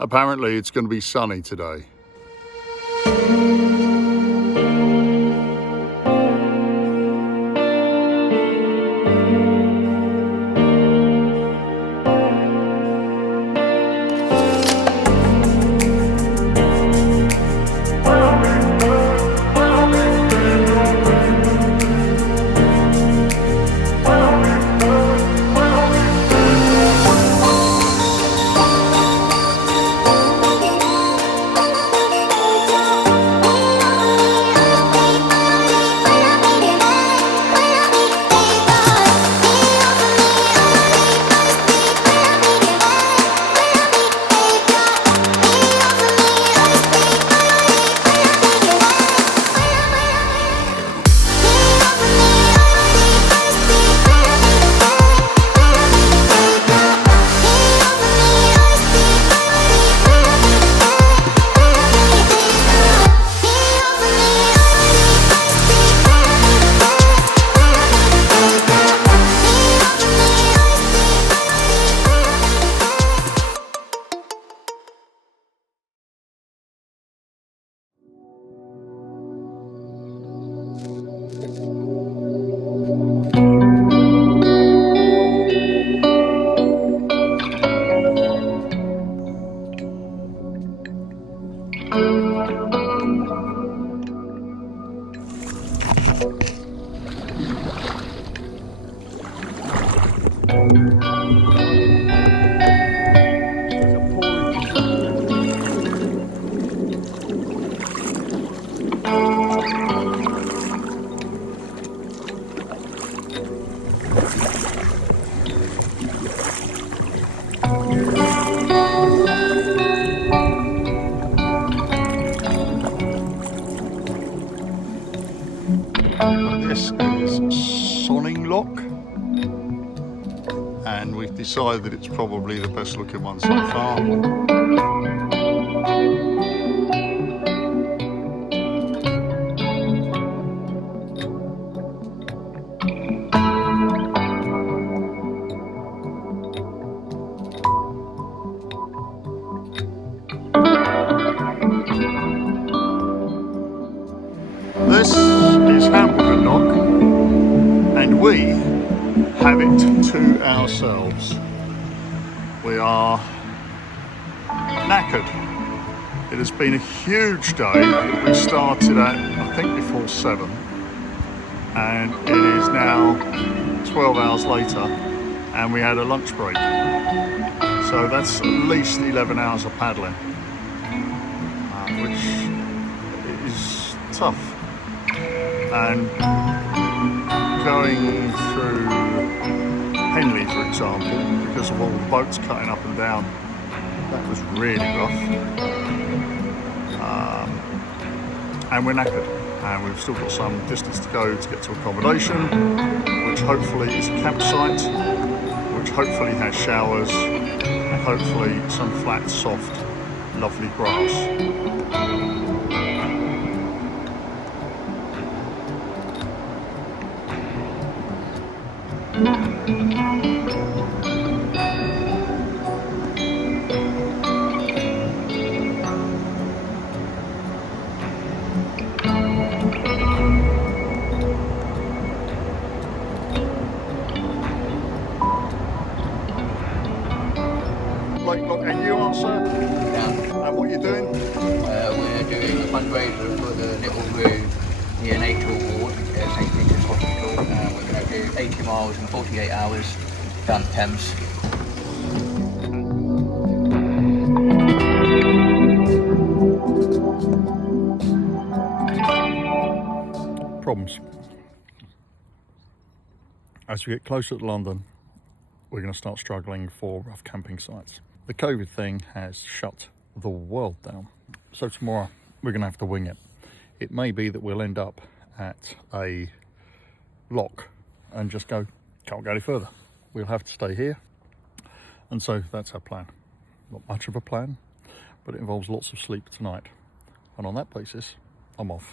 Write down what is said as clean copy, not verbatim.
Apparently it's going to be sunny today. This is Sonning Lock, and we've decided that it's probably the best looking one so far. This is Hambledon Lock, and we have it to ourselves. We are knackered. It has been a huge day. We started at, I think, before 7, and it is now 12 hours later, and we had a lunch break. So that's at least 11 hours of paddling, which is tough. And going through Henley, for example, because of all the boats cutting up and down, that was really rough. And we're knackered, and we've still got some distance to go to get to accommodation, which hopefully is a campsite, which hopefully has showers, and hopefully some flat, soft, lovely grass. And you are, sir? Yeah. And what are you doing? We're doing a fundraiser for the Little Room neonatal ward at St. Peter's Hospital. We're going to do 80 miles in 48 hours down the Thames. Problems. As we get closer to London, we're going to start struggling for rough camping sites. The COVID thing has shut the world down. So tomorrow we're going to have to wing it. It may be that we'll end up at a lock and just go, can't go any further. We'll have to stay here. And so that's our plan. Not much of a plan, but it involves lots of sleep tonight. And on that basis, I'm off.